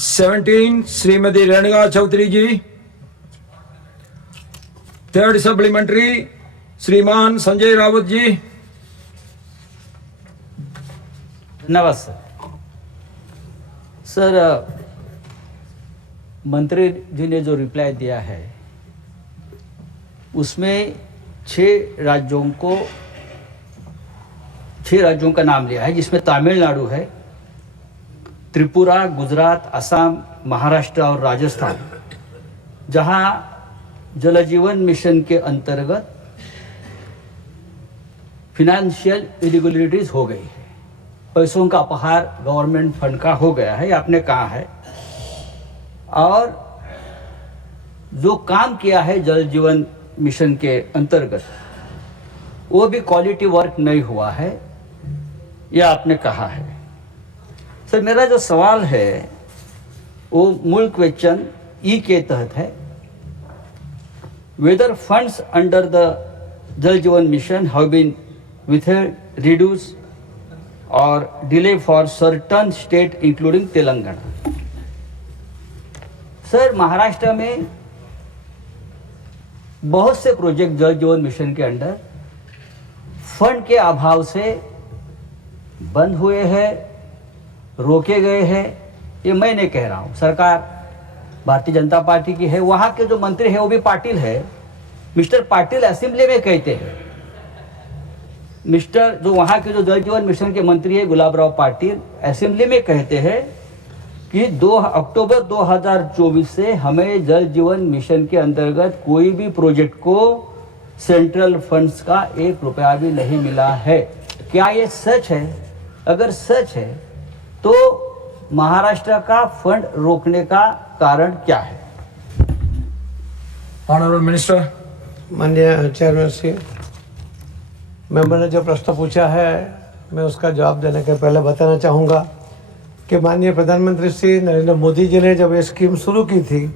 17 श्रीमती रेणुका चौधरी जी। Third supplementary श्रीमान संजय रावत जी। धन्यवाद sir. मंत्री जी ने जो रिप्लाई दिया है उसमें 6 राज्यों का नाम लिया है, जिसमें तमिलनाडु है, त्रिपुरा, गुजरात, असम, महाराष्ट्र और राजस्थान, जहां जल जीवन मिशन के अंतर्गत फिनेंशियल इरेगुलरिटीज हो गई है, पैसों का अपहार गवर्नमेंट फंड का हो गया है, आपने कहा है। और जो काम किया है जल जीवन मिशन के अंतर्गत वो भी क्वालिटी वर्क नहीं हुआ है, यह आपने कहा है। सर, मेरा जो सवाल है वो मूल क्वेश्चन ई के तहत है, weather funds under the Jal Jeevan Mission have been withheld, reduced or delay for certain state including Telangana. Sir, Maharashtra में बहुत से प्रोजेक्ट जल जीवन मिशन के अंडर फंड के अभाव से बंद हुए हैं, रोके गए हैं। ये मैं नहीं कह रहा हूँ, सरकार भारतीय जनता पार्टी की है, वहाँ के जो मंत्री है वो भी पाटिल है। मिस्टर पाटिल असेंबली में कहते हैं, मिस्टर जो वहाँ के जो जल जीवन मिशन के मंत्री है गुलाबराव पाटिल असेंबली में कहते हैं कि 2 अक्टूबर 2024 से हमें जल जीवन मिशन के अंतर्गत कोई भी प्रोजेक्ट को सेंट्रल फंड्स का 1 रुपया भी नहीं मिला है। क्या ये सच है? अगर सच है तो महाराष्ट्र का फंड रोकने का कारण क्या है? Honourable minister. माननीय चेयरमैन श्री, मेंबर ने जो प्रश्न पूछा है मैं उसका जवाब देने के पहले बताना चाहूँगा कि माननीय प्रधानमंत्री श्री नरेंद्र मोदी जी ने जब ये स्कीम शुरू की थी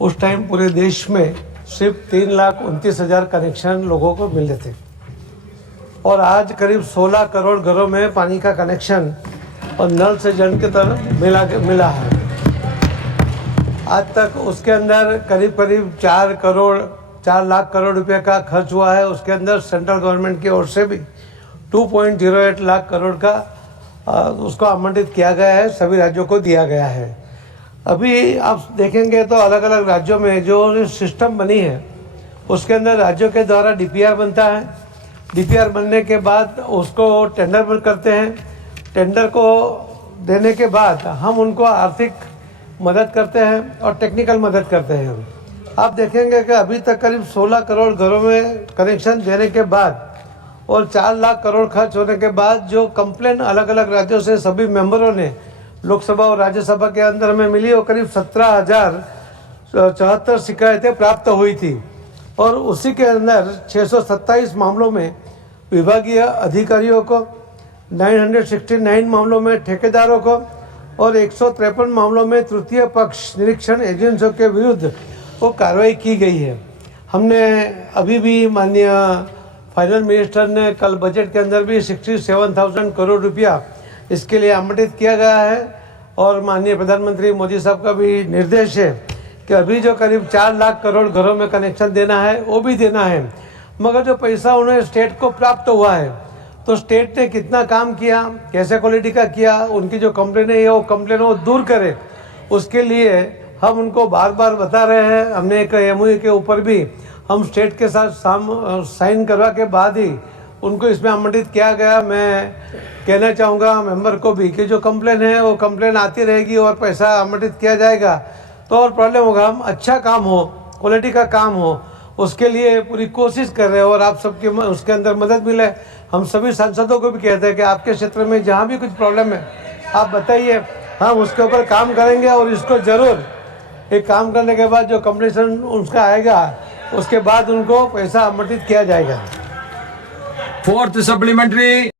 उस टाइम पूरे देश में सिर्फ 3,29,000 कनेक्शन लोगों को मिले थे और आज करीब 16 करोड़ घरों में पानी का कनेक्शन और नल से जल की तरफ मिला है। आज तक उसके अंदर करीब 4 लाख करोड़ रुपए का खर्च हुआ है। उसके अंदर सेंट्रल गवर्नमेंट की ओर से भी 2.08 लाख करोड़ का उसको आवंटित किया गया है, सभी राज्यों को दिया गया है। अभी आप देखेंगे तो अलग अलग राज्यों में जो सिस्टम बनी है उसके अंदर राज्यों के द्वारा डीपीआर बनता है। डीपीआर बनने के बाद उसको टेंडर करते हैं। टेंडर को देने के बाद हम उनको आर्थिक मदद करते हैं और टेक्निकल मदद करते हैं। आप देखेंगे कि अभी तक करीब 16 करोड़ घरों में कनेक्शन देने के बाद और 4 लाख करोड़ खर्च होने के बाद जो कंप्लेन अलग अलग राज्यों से सभी मेंबरों ने लोकसभा और राज्यसभा के अंदर में मिली, वो करीब 17,074 शिकायतें प्राप्त हुई थी और उसी के अंदर 627 मामलों में विभागीय अधिकारियों को, 969 मामलों में ठेकेदारों को और 153 मामलों में तृतीय पक्ष निरीक्षण एजेंसियों के विरुद्ध वो कार्रवाई की गई है। हमने अभी भी माननीय फाइनल मिनिस्टर ने कल बजट के अंदर भी 67,000 करोड़ रुपया इसके लिए आवंटित किया गया है और माननीय प्रधानमंत्री मोदी साहब का भी निर्देश है कि अभी जो करीब 4 लाख करोड़ घरों में कनेक्शन देना है वो भी देना है। मगर जो पैसा उन्हें स्टेट को प्राप्त हुआ है तो स्टेट ने कितना काम किया, कैसे क्वालिटी का किया, उनकी जो कंप्लेन है वो कंप्लेन वो दूर करे, उसके लिए हम उनको बार बार बता रहे हैं। हमने एक एमओयू के ऊपर भी हम स्टेट के साथ साइन करवा के बाद ही उनको इसमें आवंटित किया गया। मैं कहना चाहूँगा मेंबर को भी कि जो कंप्लेन है वो कंप्लेन आती रहेगी और पैसा आवंटित किया जाएगा तो और प्रॉब्लम होगा। हम अच्छा काम हो, क्वालिटी का काम हो, उसके लिए पूरी कोशिश कर रहे हैं और आप सबके उसके अंदर मदद मिले। हम सभी सांसदों को भी कहते हैं कि आपके क्षेत्र में जहाँ भी कुछ प्रॉब्लम है आप बताइए, हम उसके ऊपर काम करेंगे और इसको ज़रूर एक काम करने के बाद जो कंप्लीशन उसका आएगा उसके बाद उनको पैसा आवंटित किया जाएगा। Fourth supplementary